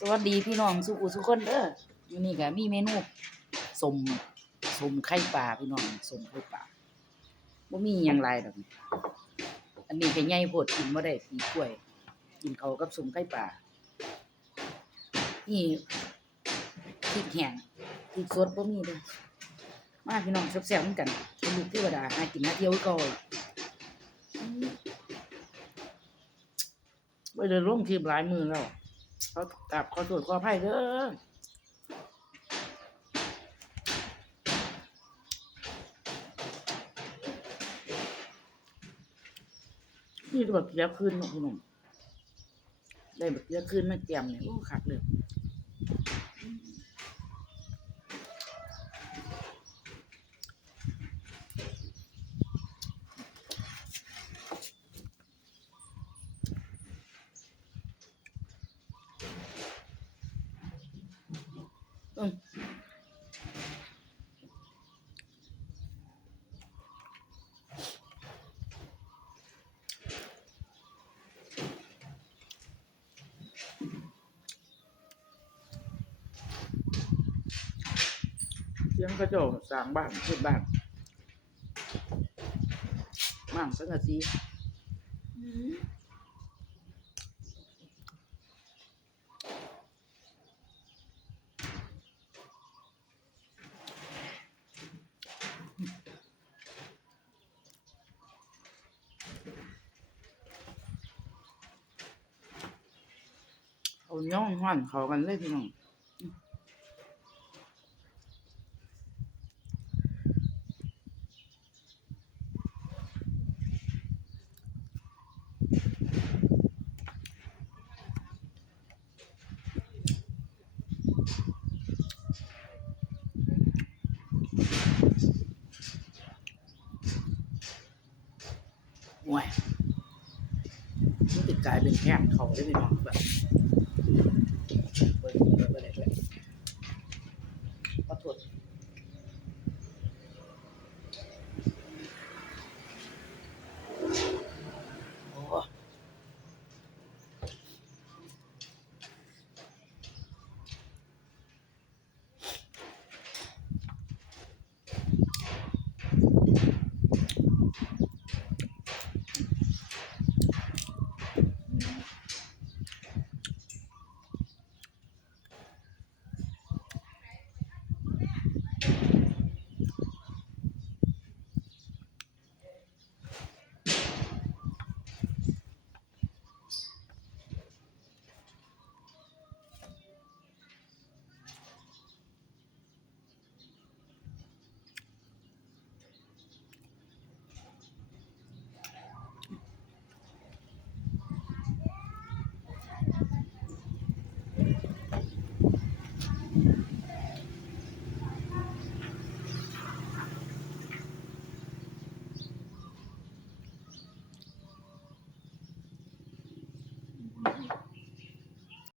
สวัสดีพี่น้องสุขุสุขคนเด้ออยู่นี่ก็มีเมนูสมสมไข่ปลาพี่น้องสมไข่ปลาบ่มีหยังหลายดอกอันนี้ก็ใหญ่โพดกินบ่ได้ปีกล้วย กินเขากับสมไข่ปลานี่พริกแห้งพริกสดบ่มีเด้อมาพี่น้องแซ่บๆเหมือนกันเป็นลูกเทวดาหากินหาเที่ยวเก่าล่ะอืมบ่ได้ลงคลิปหลายมือแล้ว เขากลับขอโทษขออภัยเด้อนี่แบบเสียคืนเนาะพี่น้องได้แบบเสียคืนมาเตรียมเนี่ยโอ้ขัดเลยอืม เสียงกระโจกสร้างบ้านเพื่อบ้านมั่งสังกะสีเขาย่องห้อนเขากันเลยพี่น้อง ห่วยมันติดกลายเป็นแคบเขาได้ไหมนมองแบบ